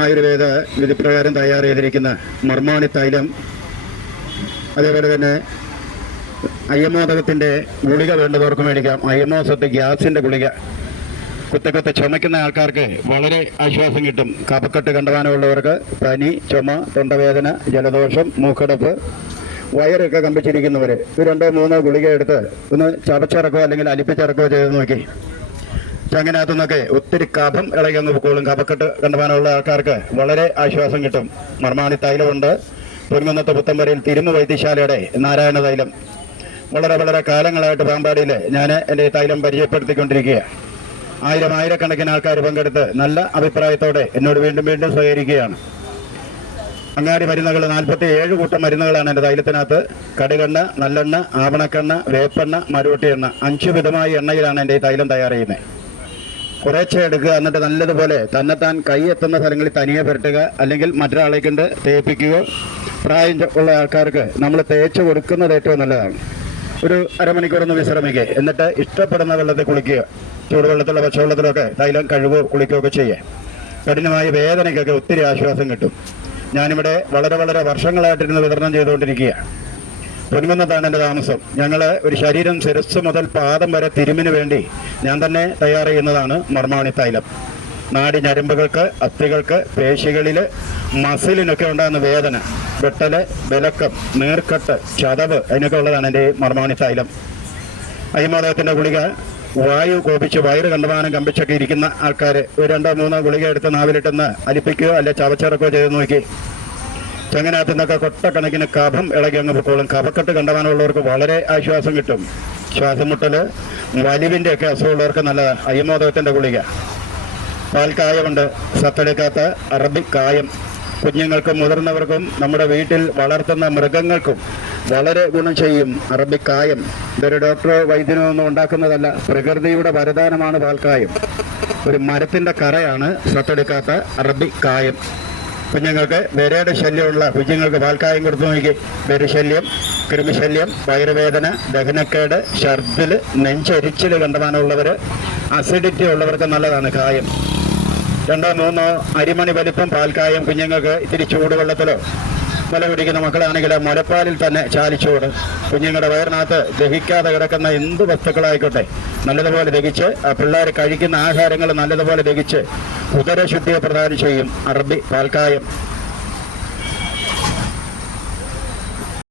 ആയുർവേദ വിധിപ്രകാരം തയ്യാർ ചെയ്തിരിക്കുന്ന മർമാണി തൈലം അതേപോലെ തന്നെ അയ്യമോദകത്തിന്റെ ഗുളിക വേണ്ടവർക്ക് മേടിക്കാം. അയ്യമോസത്ത് ഗ്യാസിന്റെ ഗുളിക. കുത്തക്കുത്ത ചുമയ്ക്കുന്ന ആൾക്കാർക്ക് വളരെ ആശ്വാസം കിട്ടും. കഫക്കെട്ട് കണ്ടവാനമുള്ളവർക്ക് പനി ചുമ തൊണ്ടവേദന ജലദോഷം മൂക്കടപ്പ് വയറൊക്കെ കമ്പിച്ചിരിക്കുന്നവർ രണ്ടോ മൂന്നോ ഗുളിക എടുത്ത് ഒന്ന് ചവച്ചിറക്കോ അല്ലെങ്കിൽ അലിപ്പിച്ചിറക്കോ ചെയ്ത് നോക്കി. ചങ്ങനകത്തു നിന്നൊക്കെ ഒത്തിരി കഫം ഇളകി അങ്ങ് പൊക്കോളും കഫക്കെട്ട് കണ്ടവാനുള്ള ആൾക്കാർക്ക് വളരെ ആശ്വാസം കിട്ടും. മർമാണി തൈലമുണ്ട്. പൊരുങ്ങന്നത്തെ പുത്തമ്പരയിൽ തിരുമു വൈദ്യശാലയുടെ നാരായണ തൈലം. വളരെ വളരെ കാലങ്ങളായിട്ട് പാമ്പാടിയിൽ ഞാൻ എന്റെ തൈലം പരിചയപ്പെടുത്തിക്കൊണ്ടിരിക്കുക. ആയിരം ആയിരക്കണക്കിന് ആൾക്കാർ പങ്കെടുത്ത് നല്ല അഭിപ്രായത്തോടെ എന്നോട് വീണ്ടും വീണ്ടും സഹകരിക്കുകയാണ് അങ്ങാടി മരുന്നുകൾ നാൽപ്പത്തി ഏഴ് കൂട്ടം മരുന്നുകളാണ് എന്റെ തൈലത്തിനകത്ത്. കടുകെണ്ണ നല്ലെണ്ണ ആവണക്കെണ്ണ വേപ്പെണ്ണ മരുവട്ടി എണ്ണ അഞ്ച് വിധമായ എണ്ണയിലാണ് എന്റെ ഈ തൈലം തയ്യാർ ചെയ്യുന്നത് കുറേശ്ശെ എടുക്കുക എന്നിട്ട് നല്ലതുപോലെ തന്നെത്താൻ കൈ എത്തുന്ന സ്ഥലങ്ങളിൽ തനിയെ പുരട്ടുക അല്ലെങ്കിൽ മറ്റൊരാളെ കൊണ്ട് തേപ്പിക്കുകയോ പ്രായം ഉള്ള ആൾക്കാർക്ക് നമ്മൾ തേച്ച് കൊടുക്കുന്നത് ഏറ്റവും നല്ലതാണ്. ഒരു അരമണിക്കൂറൊന്ന് വിശ്രമിക്കുക എന്നിട്ട് ഇഷ്ടപ്പെടുന്ന വെള്ളത്തിൽ കുളിക്കുക. ചൂടുവെള്ളത്തിലോ പച്ചവെള്ളത്തിലൊക്കെ തൈലം കഴുകുകയോ കുളിക്കുകയൊക്കെ ചെയ്യുക കഠിനമായ വേദനയ്ക്കൊക്കെ ഒത്തിരി ആശ്വാസം കിട്ടും. ഞാനിവിടെ വളരെ വളരെ വർഷങ്ങളായിട്ടിരുന്ന് വിതരണം ചെയ്തുകൊണ്ടിരിക്കുകയാണ് പൊന്മുന്നത്താണ് എന്റെ താമസം. ഞങ്ങൾ ഒരു ശരീരം ശിരസ് മുതൽ പാദം വരെ തിരുമിന് വേണ്ടി ഞാൻ തന്നെ തയ്യാർ ചെയ്യുന്നതാണ് മർമാണി തൈലം. നാടി ഞരമ്പുകൾക്ക് അസ്ഥികൾക്ക് പേശികളിൽ മസിലിനൊക്കെ ഉണ്ടാകുന്ന വേദന വെട്ടൽ വിലക്കം നീർക്കെട്ട് ചതവ് അതിനൊക്കെ ഉള്ളതാണ് എന്റെ മർമാണി തൈലം. അയ്യമാദത്തിന്റെ ഗുളിക വായു കോപിച്ച് വയറ് കണ്ടമാനം കമ്പിച്ചൊക്കെ ഇരിക്കുന്ന ആൾക്കാർ ഒരു രണ്ടോ മൂന്നോ ഗുളിക എടുത്ത് നാവിലിട്ടെന്ന് അലിപ്പിക്കുകയോ അല്ലെ ചവച്ചിറക്കുകയോ ചെയ്ത് നോക്കി. ചങ്ങനകത്തു നിന്നൊക്കെ കൊട്ടക്കണക്കിന് കഫം ഇളകി അങ്ങ് പൊക്കോളും. കഫക്കെട്ട് കണ്ടവാനുള്ളവർക്ക് വളരെ ആശ്വാസം കിട്ടും. ശ്വാസം മുട്ടൽ വലിവിന്റെ ഒക്കെ അസുഖമുള്ളവർക്ക് നല്ലതാണ് അയ്യമോദകത്തിന്റെ ഗുളിക. പാൽക്കായമുണ്ട് സത്തെടുക്കാത്ത അറബിക് കായം. കുഞ്ഞുങ്ങൾക്കും മുതിർന്നവർക്കും നമ്മുടെ വീട്ടിൽ വളർത്തുന്ന മൃഗങ്ങൾക്കും വളരെ ഗുണം ചെയ്യും അറബിക് കായം. ഇതൊരു ഡോക്ടറോ വൈദ്യനോ ഒന്നും ഉണ്ടാക്കുന്നതല്ല പ്രകൃതിയുടെ വരദാനമാണ് പാൽക്കായം ഒരു മരത്തിന്റെ കറയാണ് സത്തെടുക്കാത്ത അറബിക് കായം. കുഞ്ഞുങ്ങൾക്ക് വിരയുടെ ശല്യമുള്ള കുഞ്ഞുങ്ങൾക്ക് പാൽക്കായം കൊടുത്തു നോക്കി. വിരശല്യം കൃമിശല്യം വയറുവേദന ദഹനക്കേട് ഛർദിൽ നെഞ്ചരിച്ചിൽ കണ്ടമാനമുള്ളവർ അസിഡിറ്റി ഉള്ളവർക്ക് നല്ലതാണ് കായം. രണ്ടോ മൂന്നോ അരിമണി വലിപ്പം പാൽക്കായം കുഞ്ഞുങ്ങൾക്ക് ഇത്തിരി ചൂടുവെള്ളത്തിലോ മുല കുടിക്കുന്ന മക്കളാണെങ്കിൽ മുലപ്പാലിൽ തന്നെ ചാലിച്ചോട്. കുഞ്ഞുങ്ങളുടെ വയറിനകത്ത് ദഹിക്കാതെ കിടക്കുന്ന എന്ത് വസ്തുക്കളായിക്കോട്ടെ നല്ലതുപോലെ ദഹിച്ച് പിള്ളേർ കഴിക്കുന്ന ആഹാരങ്ങൾ നല്ലതുപോലെ ദഹിച്ച് ഉദരശുദ്ധിയെ പ്രദാനം ചെയ്യും. അറബി പാൽക്കായം.